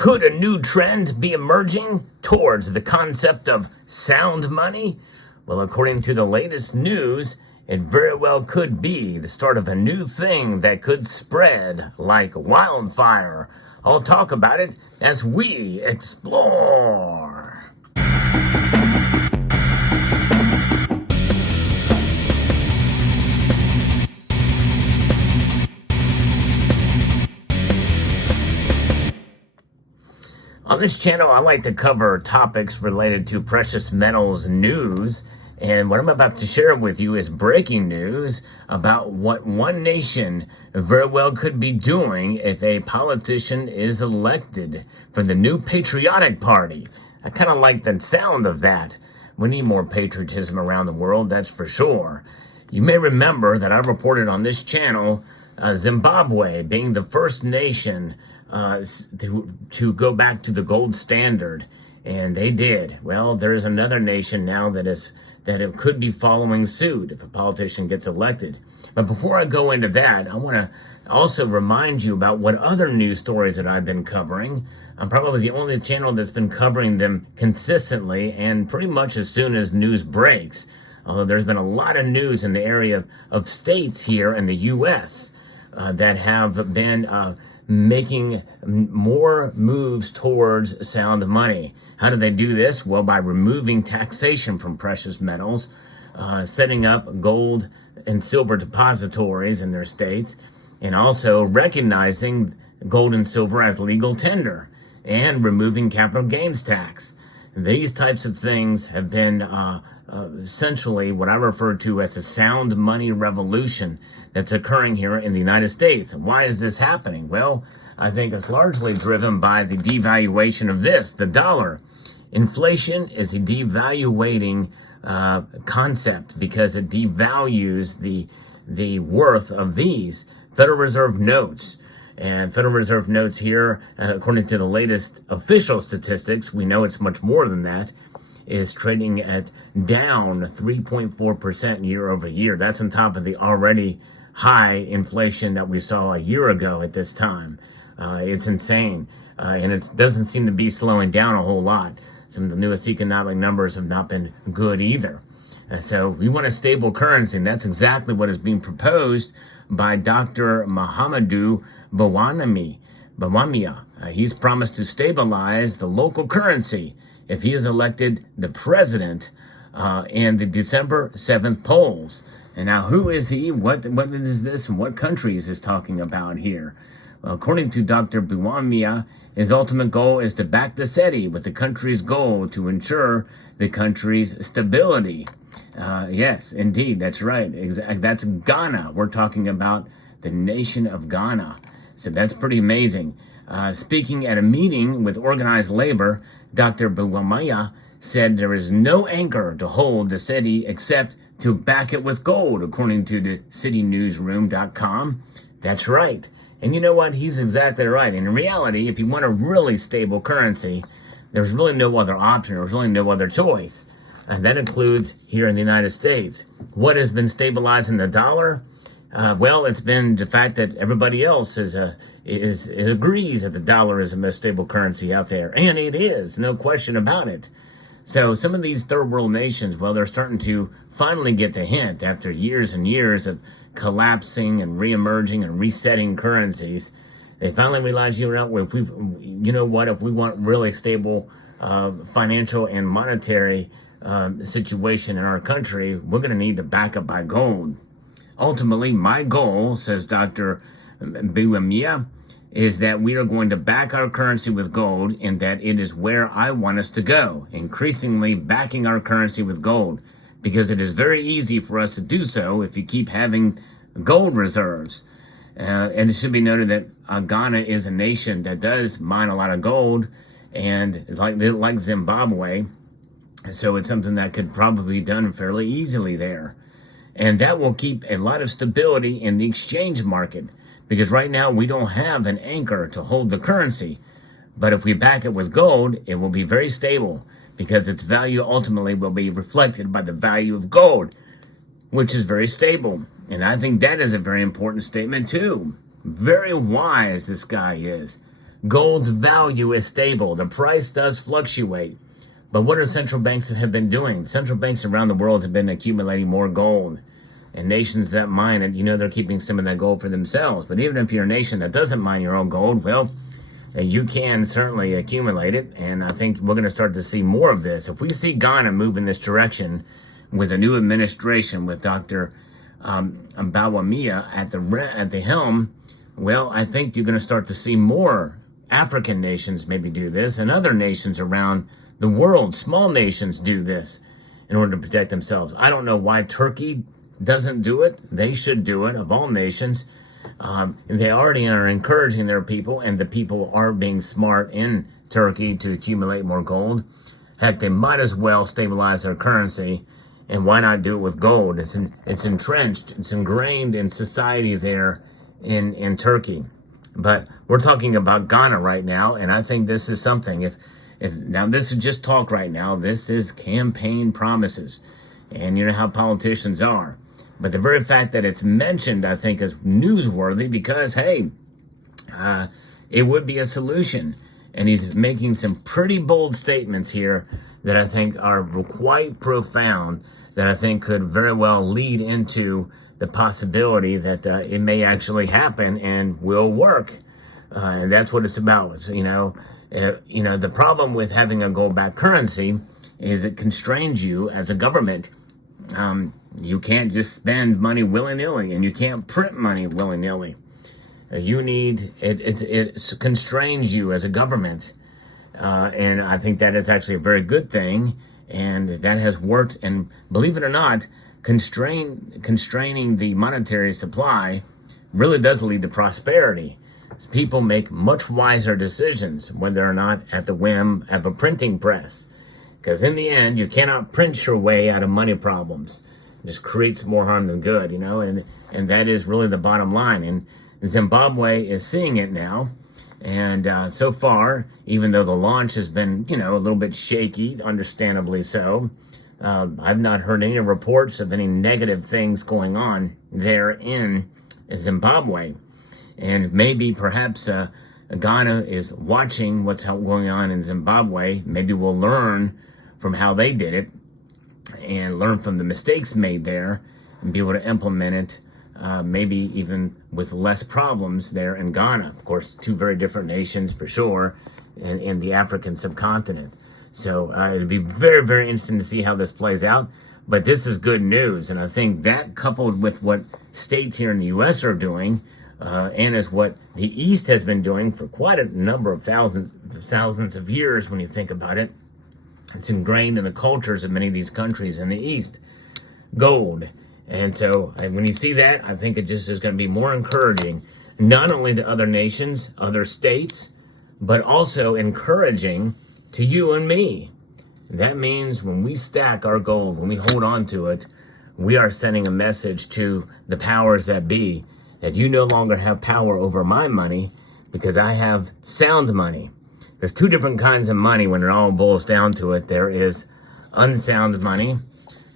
Could a new trend be emerging towards the concept of sound money? Well, according to the latest news, it very well could be the start of a new thing that could spread like wildfire. I'll talk about it as we explore. On this channel, I like to cover topics related to precious metals news, and what I'm about to share with you is breaking news about what one nation very well could be doing if a politician is elected for the new patriotic party. I kind of like the sound of that. We need more patriotism around the world, that's for sure. You may remember that I reported on this channel Zimbabwe being the first nation to go back to the gold standard, and they did. Well, there's another nation now that it could be following suit if a politician gets elected. But before I go into that, I want to also remind you about what other news stories that I've been covering. I'm probably the only channel that's been covering them consistently and pretty much as soon as news breaks. Although there's been a lot of news in the area of states here in the U.S. That have been making more moves towards sound money. How do they do this? Well, by removing taxation from precious metals, setting up gold and silver depositories in their states, and also recognizing gold and silver as legal tender, and removing capital gains tax. These types of things have been essentially what I refer to as a sound money revolution that's occurring here in the United States. Why is this happening? Well, I think it's largely driven by the devaluation of the dollar. Inflation is a devaluating concept because it devalues the worth of these Federal Reserve notes. And Federal Reserve notes here, according to the latest official statistics, we know it's much more than that, is trading at down 3.4% year over year. That's on top of the already high inflation that we saw a year ago at this time. It's insane. And it doesn't seem to be slowing down a whole lot. Some of the newest economic numbers have not been good either. So we want a stable currency, and that's exactly what is being proposed by Dr. Mahamudu Bawumia. He's promised to stabilize the local currency if he is elected the president in the December 7th polls. And now, who is he? What is this? And what country is this talking about here? Well, according to Dr. Bawumia, his ultimate goal is to back the cedi with the country's goal to ensure the country's stability. Yes, indeed, that's right. That's Ghana. We're talking about the nation of Ghana. So that's pretty amazing. Speaking at a meeting with organized labor, Dr. Bawumia said there is no anchor to hold the cedi except to back it with gold, according to the citynewsroom.com. That's right. And you know what? He's exactly right. In reality, if you want a really stable currency, there's really no other option. There's really no other choice. And that includes here in the United States. What has been stabilizing the dollar? Well, it's been the fact that everybody else agrees that the dollar is the most stable currency out there. And it is, no question about it. So some of these third world nations, well, they're starting to finally get the hint after years and years of collapsing and reemerging and resetting currencies. They finally realize, if we want really stable financial and monetary situation in our country, we're going to need to back up by gold. Ultimately, my goal, says Dr. Bawumia, is that we are going to back our currency with gold, and that it is where I want us to go, increasingly backing our currency with gold, because it is very easy for us to do so if you keep having gold reserves. And it should be noted that Ghana is a nation that does mine a lot of gold, and it's like Zimbabwe, so it's something that could probably be done fairly easily there. And that will keep a lot of stability in the exchange market, because right now we don't have an anchor to hold the currency. But if we back it with gold, it will be very stable, because its value ultimately will be reflected by the value of gold, which is very stable. And I think that is a very important statement too. Very wise this guy is. Gold's value is stable. The price does fluctuate. But what are central banks have been doing? Central banks around the world have been accumulating more gold. And nations that mine it, they're keeping some of that gold for themselves. But even if you're a nation that doesn't mine your own gold, well, you can certainly accumulate it. And I think we're going to start to see more of this. If we see Ghana move in this direction with a new administration, with Dr. Mbawamia at the helm, well, I think you're going to start to see more African nations maybe do this, and other nations around the world, small nations, do this in order to protect themselves. I don't know why Turkey doesn't do it. They should do it, of all nations. They already are encouraging their people, and the people are being smart in Turkey to accumulate more gold. Heck, they might as well stabilize their currency, and why not do it with gold? It's entrenched, it's ingrained in society there in Turkey. But we're talking about Ghana right now, and I think this is something. If now this is just talk right now, this is campaign promises, and you know how politicians are. But the very fact that it's mentioned, I think, is newsworthy because, hey, it would be a solution. And he's making some pretty bold statements here that I think are quite profound, that I think could very well lead into the possibility that it may actually happen and will work. And that's what it's about. The problem with having a gold-backed currency is it constrains you as a government. You can't just spend money willy-nilly, and you can't print money willy-nilly. It constrains you as a government. And I think that is actually a very good thing, and that has worked. And believe it or not, constraining the monetary supply really does lead to prosperity. People make much wiser decisions when they're not at the whim of a printing press. Because in the end, you cannot print your way out of money problems. It just creates more harm than good, and that is really the bottom line. And Zimbabwe is seeing it now. And so far, even though the launch has been, a little bit shaky, understandably so, I've not heard any reports of any negative things going on there in Zimbabwe. And maybe perhaps Ghana is watching what's going on in Zimbabwe. Maybe we'll learn from how they did it and learn from the mistakes made there and be able to implement it, maybe even with less problems there in Ghana. Of course, two very different nations for sure in the African subcontinent. So it'd be very, very interesting to see how this plays out. But this is good news. And I think that coupled with what states here in the U.S. are doing, and is what the East has been doing for quite a number of thousands of years when you think about it. It's ingrained in the cultures of many of these countries in the East. Gold. And so when you see that, I think it just is going to be more encouraging, not only to other nations, other states, but also encouraging to you and me. That means when we stack our gold, when we hold on to it, we are sending a message to the powers that be that you no longer have power over my money because I have sound money. There's two different kinds of money when it all boils down to it. There is unsound money,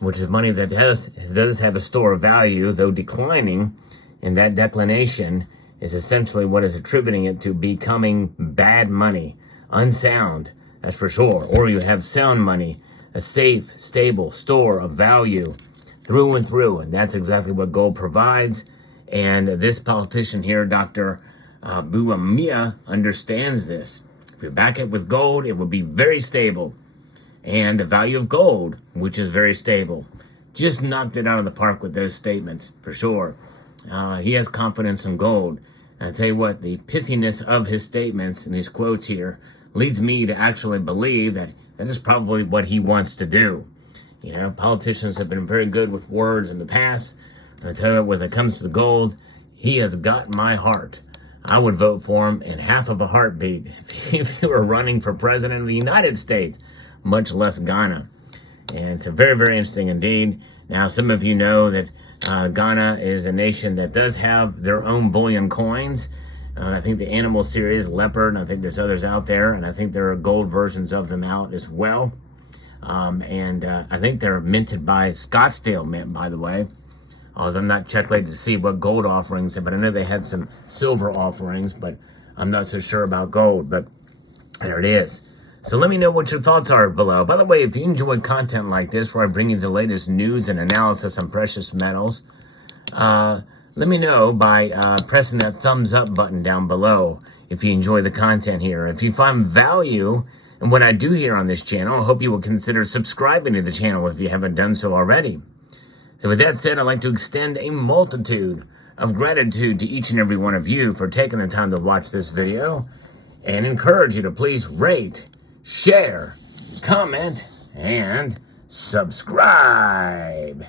which is money that does have a store of value, though declining, and that declination is essentially what is attributing it to becoming bad money, unsound, that's for sure. Or you have sound money, a safe, stable store of value through and through, and that's exactly what gold provides. And this politician here, Dr. Mbawamia, understands this. If you back it with gold, it will be very stable. And the value of gold, which is very stable, just knocked it out of the park with those statements, for sure. He has confidence in gold. And I tell you what, the pithiness of his statements and his quotes here leads me to actually believe that that is probably what he wants to do. Politicians have been very good with words in the past. I tell you, when it comes to gold, he has got my heart. I would vote for him in half of a heartbeat if he were running for president of the United States, much less Ghana. And it's very, very interesting indeed. Now, some of you know that Ghana is a nation that does have their own bullion coins. I think the animal series, leopard, and I think there's others out there, and I think there are gold versions of them out as well. And I think they're minted by Scottsdale Mint, by the way. Although I'm not checked later to see what gold offerings, but I know they had some silver offerings. But I'm not so sure about gold, but there it is. So let me know what your thoughts are below. By the way, if you enjoy content like this, where I bring you the latest news and analysis on precious metals, let me know by pressing that thumbs up button down below if you enjoy the content here. If you find value in what I do here on this channel, I hope you will consider subscribing to the channel if you haven't done so already. So with that said, I'd like to extend a multitude of gratitude to each and every one of you for taking the time to watch this video, and encourage you to please rate, share, comment, and subscribe.